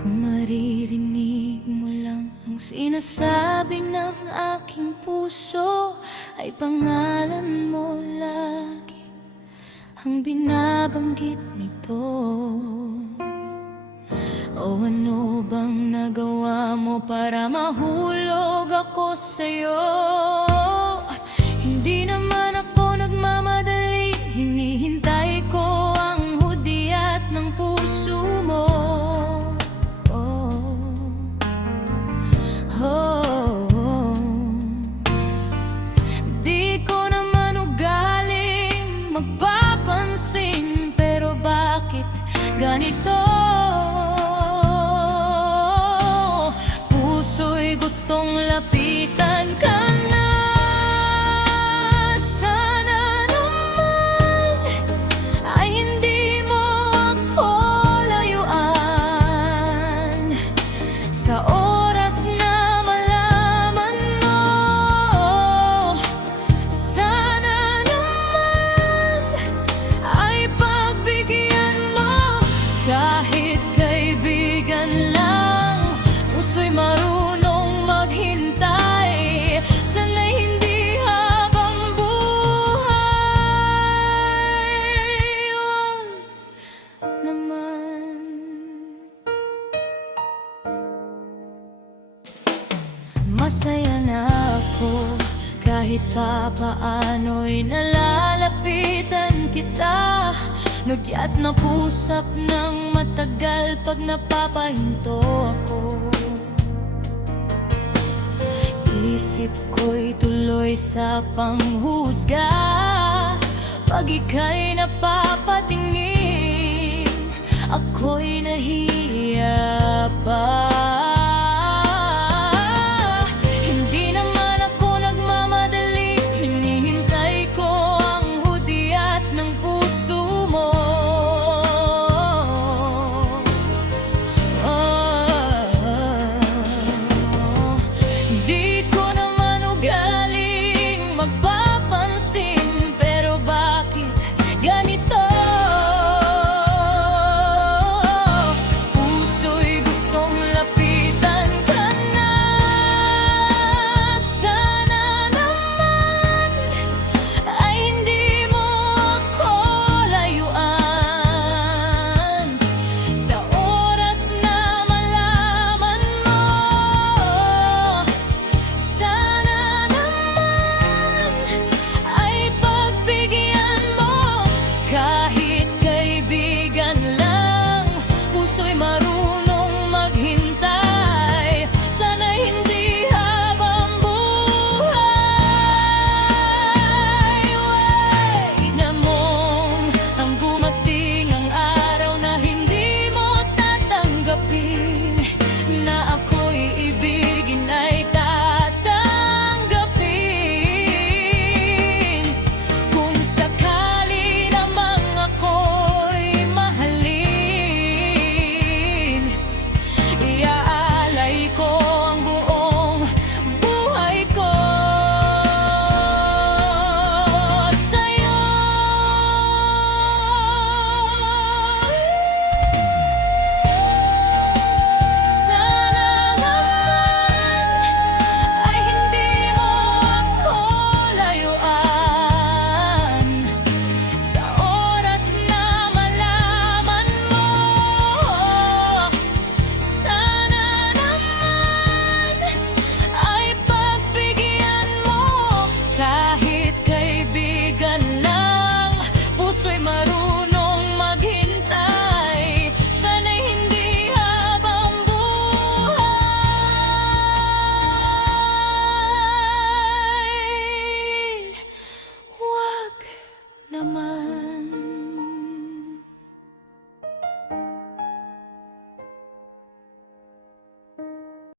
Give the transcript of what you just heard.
Kung maririnig mo lang ang sinasabi ng aking puso, ay pangalan mo lagi ang binabanggit nito. O ano bang nagawa mo para mahulog ako sa'yo? Hindi naman ako nagmamadali, hinihintay ko ang hudyat ng puso mo. Di ko naman ugaling magpapansin, pero bakit ganito? Puso'y gustong lapitan ka na. Sana naman ay hindi mo ako layuan. Sa oras na malaman mo, sana naman ay pagbigyan mo. Kahit kaibigan lang, puso'y marunong maghintay. Sana'y hindi habang buhay. Wag naman. Masaya na ako kahit pa paano'y nalalapitan kita. Nudyat na pusap ng matagal pag napapahinto ako. Isip ko'y tuloy sa panghusga pag ika'y napapatingin. Ako'y nahiya pa.